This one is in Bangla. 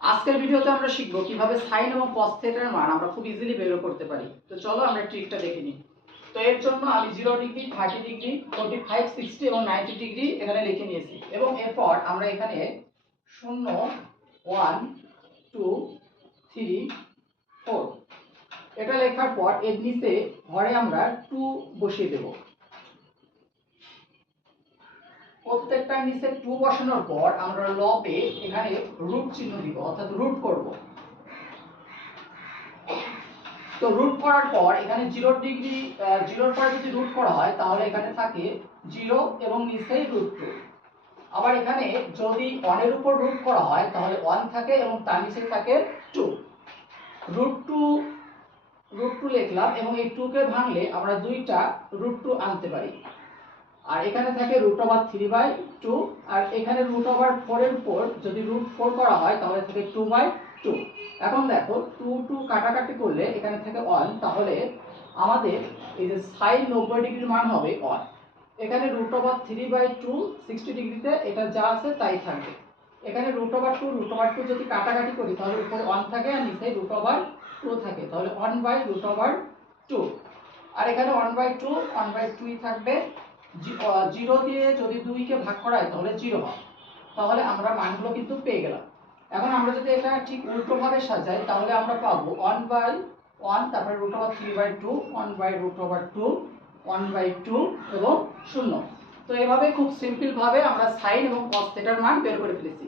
আজকের ভিডিওতে আমরা শিখব কিভাবে সাইন এবং কস থিটার মান আমরা খুব ইজিলি বের করতে পারি। তো চলো আমরা ট্রিকটা দেখে নিই। তো এর জন্য আমি 0 ডিগ্রি, 30 ডিগ্রি, 45, 60 এবং 90 ডিগ্রি এখানে লিখে নিয়েছি এবং এরপর আমরা এখানে 0, 1, 2, 3, 4 এটা লেখার পর এর নিচে হরে আমরা 2 বসিয়ে দেব। প্রত্যেকটার নিচে 2 বসানোর পর আমরা লবে এখানে রুট চিহ্ন দিব, অর্থাৎ রুট করব। তো রুট করার পর এখানে 0 ডিগ্রি 0 এর পরে যদি রুট করা হয় তাহলে এখানে থাকে 0 এবং নিচেই √2। আবার এখানে যদি 1 এর উপর রুট করা হয় তাহলে 1 থাকে এবং তার নিচে থাকে 2। √2 লিখলাম এবং এই 2 কে ভাঙলে আমরা দুইটা √2 আনতে পারি। আর এখানে থাকে √3/2 আর এখানে √4 এর উপর যদি √4 করা হয় তাহলে থাকে 2/2। এখন দেখো 2 2 কাটাকাটি করলে এখানে থাকে 1, তাহলে আমাদের এই যে sin 90 ডিগ্রির মান হবে 1। এখানে √3/2 60 ডিগ্রিতে এটা যা আছে তাই থাকবে। এখানে √2 যদি কাটাকাটি করি তাহলে উপরে 1 থাকে আর নিচে √2 থাকে, তাহলে 1/√2। আর এখানে 1/2 1/2ই থাকবে। 0 দিয়ে যদি 2 কে ভাগ করা হয় তাহলে 0 হয়। তাহলে আমরা মানগুলো কিন্তু পেয়ে গেলাম। এখন আমরা যদি এটা ঠিক উল্টোভাবে সাজাই তাহলে আমরা পাবো 1/1, তারপরে √3/2, 1/√2, 1/2 এবং 0। তো এভাবে খুব সিম্পল ভাবে আমরা সাইন এবং কস থিটার মান বের করে ফেলেছি।